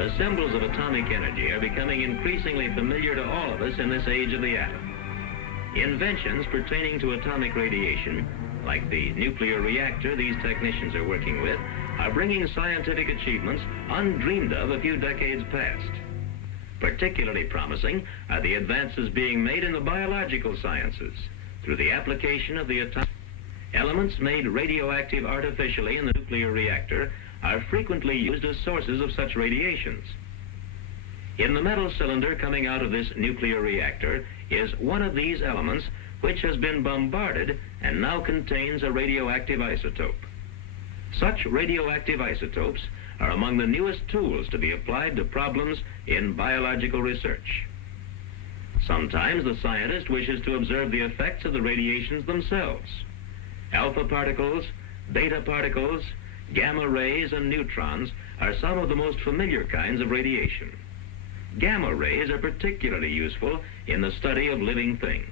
The symbols of atomic energy are becoming increasingly familiar to all of us in this age of the atom. Inventions pertaining to atomic radiation, like the nuclear reactor these technicians are working with, are bringing scientific achievements undreamed of a few decades past. Particularly promising are the advances being made in the biological sciences through the application of the atomic elements made radioactive artificially in the nuclear reactor are frequently used as sources of such radiations. In the metal cylinder coming out of this nuclear reactor is one of these elements which has been bombarded and now contains a radioactive isotope. Such radioactive isotopes are among the newest tools to be applied to problems in biological research. Sometimes the scientist wishes to observe the effects of the radiations themselves. Alpha particles, beta particles, gamma rays, and neutrons are some of the most familiar kinds of radiation. Gamma rays are particularly useful in the study of living things.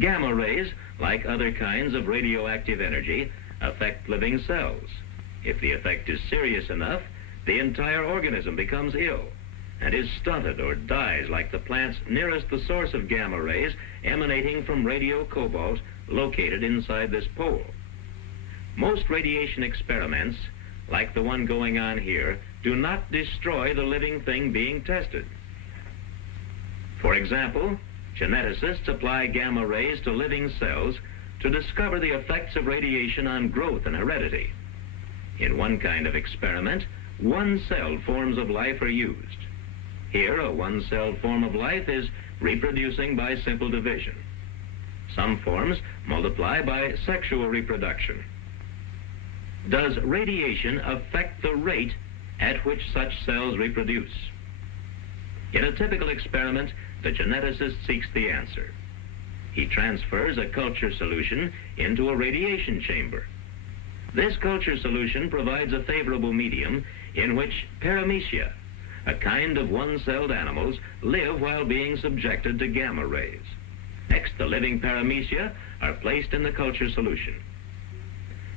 Gamma rays, like other kinds of radioactive energy, affect living cells. If the effect is serious enough, the entire organism becomes ill and is stunted or dies, like the plants nearest the source of gamma rays emanating from radiocobalt located inside this pole. Most radiation experiments, like the one going on here, do not destroy the living thing being tested. For example, geneticists apply gamma rays to living cells to discover the effects of radiation on growth and heredity. In one kind of experiment, one-cell forms of life are used. Here, a one-cell form of life is reproducing by simple division. Some forms multiply by sexual reproduction. Does radiation affect the rate at which such cells reproduce? In a typical experiment, the geneticist seeks the answer. He transfers a culture solution into a radiation chamber. This culture solution provides a favorable medium in which paramecia, a kind of one-celled animals, live while being subjected to gamma rays. Next, the living paramecia are placed in the culture solution.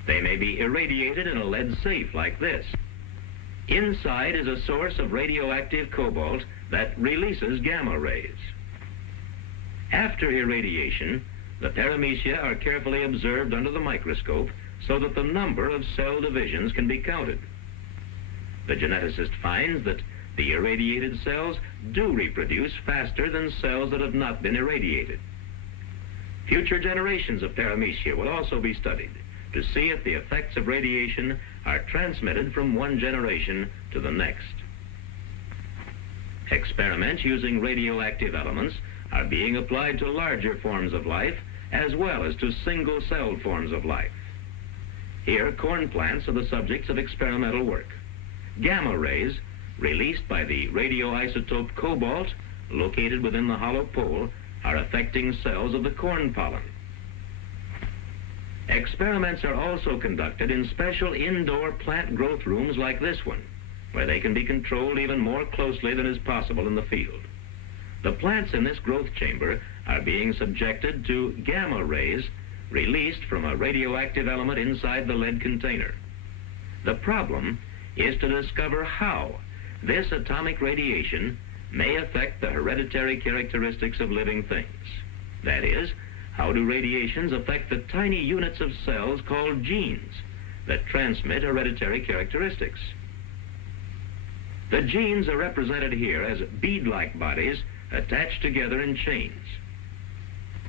They may be irradiated in a lead safe like this. Inside is a source of radioactive cobalt that releases gamma rays. After irradiation, the paramecia are carefully observed under the microscope so that the number of cell divisions can be counted. The geneticist finds that the irradiated cells do reproduce faster than cells that have not been irradiated. Future generations of paramecia will also be studied to see if the effects of radiation are transmitted from one generation to the next. Experiments using radioactive elements are being applied to larger forms of life as well as to single-celled forms of life. Here, corn plants are the subjects of experimental work. Gamma rays, released by the radioisotope cobalt, located within the hollow pole, are affecting cells of the corn pollen. Experiments are also conducted in special indoor plant growth rooms like this one, where they can be controlled even more closely than is possible in the field. The plants in this growth chamber are being subjected to gamma rays released from a radioactive element inside the lead container. The problem is to discover how this atomic radiation may affect the hereditary characteristics of living things. That is, how do radiations affect the tiny units of cells called genes that transmit hereditary characteristics? The genes are represented here as bead-like bodies attached together in chains.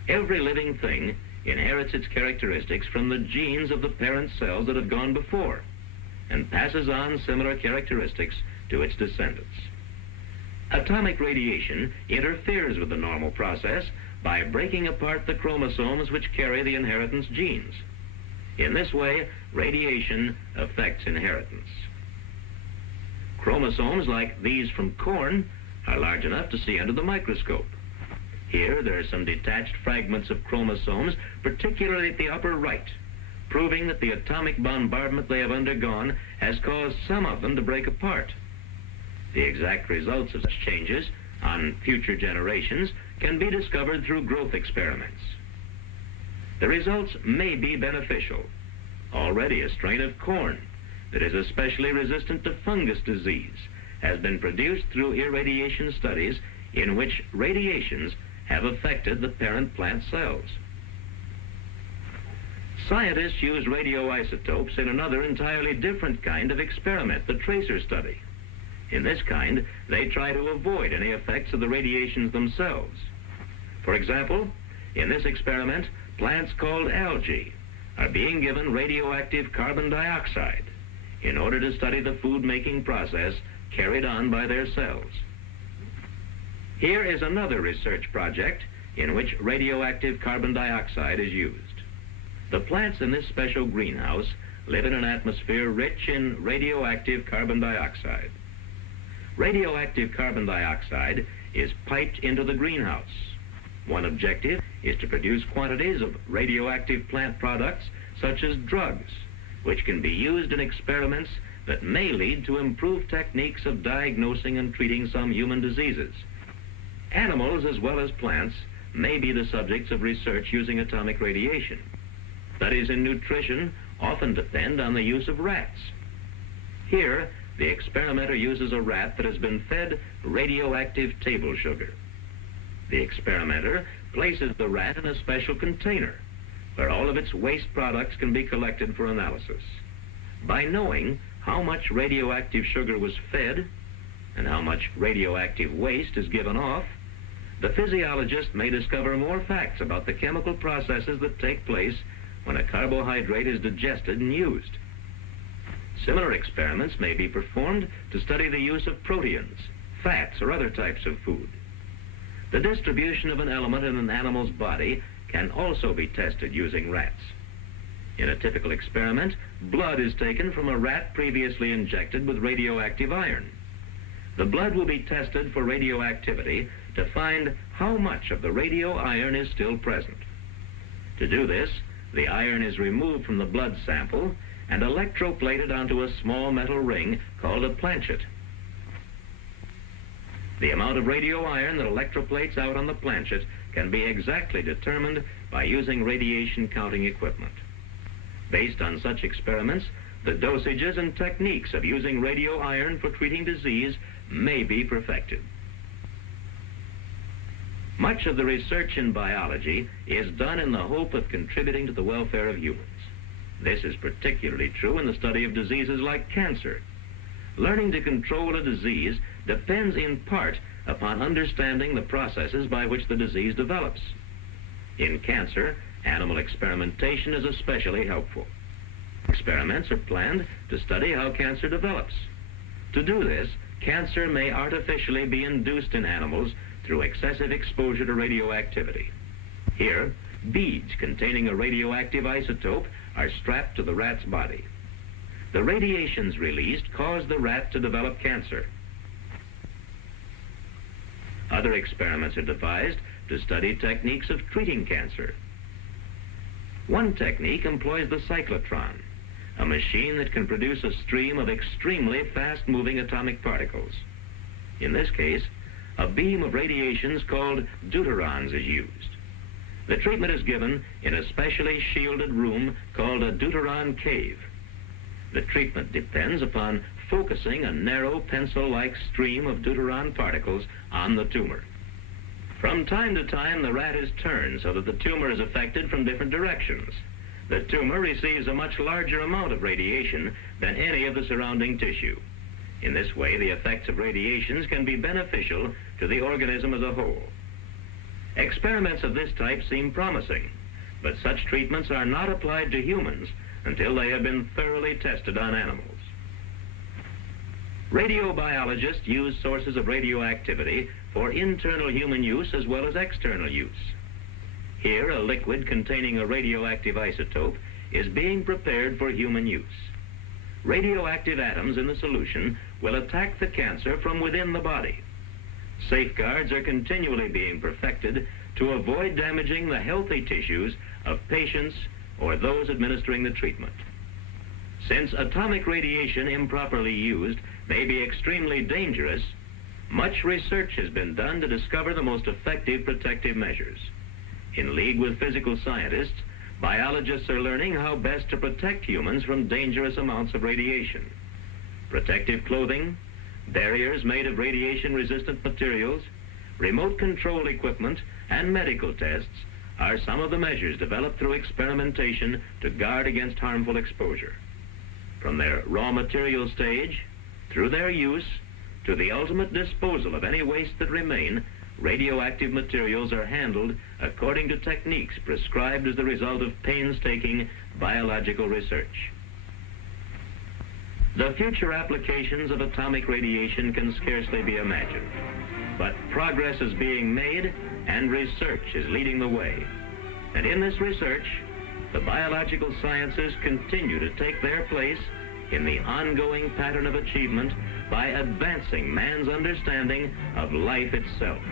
Every living thing inherits its characteristics from the genes of the parent cells that have gone before and passes on similar characteristics to its descendants. Atomic radiation interferes with the normal process by breaking apart the chromosomes which carry the inheritance genes. In this way, radiation affects inheritance. Chromosomes like these from corn are large enough to see under the microscope. Here, there are some detached fragments of chromosomes, particularly at the upper right, proving that the atomic bombardment they have undergone has caused some of them to break apart. The exact results of such changes on future generations can be discovered through growth experiments. The results may be beneficial. Already a strain of corn that is especially resistant to fungus disease has been produced through irradiation studies in which radiations have affected the parent plant cells. Scientists use radioisotopes in another entirely different kind of experiment, the tracer study. In this kind, they try to avoid any effects of the radiations themselves. For example, in this experiment, plants called algae are being given radioactive carbon dioxide in order to study the food-making process carried on by their cells. Here is another research project in which radioactive carbon dioxide is used. The plants in this special greenhouse live in an atmosphere rich in radioactive carbon dioxide. Radioactive carbon dioxide is piped into the greenhouse. One objective is to produce quantities of radioactive plant products such as drugs, which can be used in experiments that may lead to improved techniques of diagnosing and treating some human diseases. Animals as well as plants may be the subjects of research using atomic radiation. Studies in nutrition often depend on the use of rats. Here, the experimenter uses a rat that has been fed radioactive table sugar. The experimenter places the rat in a special container where all of its waste products can be collected for analysis. By knowing how much radioactive sugar was fed and how much radioactive waste is given off, the physiologist may discover more facts about the chemical processes that take place when a carbohydrate is digested and used. Similar experiments may be performed to study the use of proteins, fats, or other types of food. The distribution of an element in an animal's body can also be tested using rats. In a typical experiment, blood is taken from a rat previously injected with radioactive iron. The blood will be tested for radioactivity to find how much of the radio iron is still present. To do this, the iron is removed from the blood sample and electroplated onto a small metal ring called a planchet. The amount of radio iron that electroplates out on the planchet can be exactly determined by using radiation counting equipment. Based on such experiments, the dosages and techniques of using radio iron for treating disease may be perfected. Much of the research in biology is done in the hope of contributing to the welfare of humans. This is particularly true in the study of diseases like cancer. Learning to control a disease depends in part upon understanding the processes by which the disease develops. In cancer, animal experimentation is especially helpful. Experiments are planned to study how cancer develops. To do this, cancer may artificially be induced in animals through excessive exposure to radioactivity. Here, beads containing a radioactive isotope are strapped to the rat's body. The radiations released cause the rat to develop cancer. Other experiments are devised to study techniques of treating cancer. One technique employs the cyclotron, a machine that can produce a stream of extremely fast-moving atomic particles. In this case, a beam of radiations called deuterons is used. The treatment is given in a specially shielded room called a deuteron cave. The treatment depends upon focusing a narrow pencil-like stream of deuteron particles on the tumor. From time to time, the rat is turned so that the tumor is affected from different directions. The tumor receives a much larger amount of radiation than any of the surrounding tissue. In this way, the effects of radiations can be beneficial to the organism as a whole. Experiments of this type seem promising, but such treatments are not applied to humans until they have been thoroughly tested on animals. Radiobiologists use sources of radioactivity for internal human use as well as external use. Here, a liquid containing a radioactive isotope is being prepared for human use. Radioactive atoms in the solution will attack the cancer from within the body. Safeguards are continually being perfected to avoid damaging the healthy tissues of patients or those administering the treatment. Since atomic radiation improperly used may be extremely dangerous, much research has been done to discover the most effective protective measures. In league with physical scientists, biologists are learning how best to protect humans from dangerous amounts of radiation. Protective clothing, barriers made of radiation-resistant materials, remote control equipment, and medical tests are some of the measures developed through experimentation to guard against harmful exposure. From their raw material stage, through their use, to the ultimate disposal of any waste that remain, radioactive materials are handled according to techniques prescribed as the result of painstaking biological research. The future applications of atomic radiation can scarcely be imagined, but progress is being made and research is leading the way. And in this research, the biological sciences continue to take their place in the ongoing pattern of achievement by advancing man's understanding of life itself.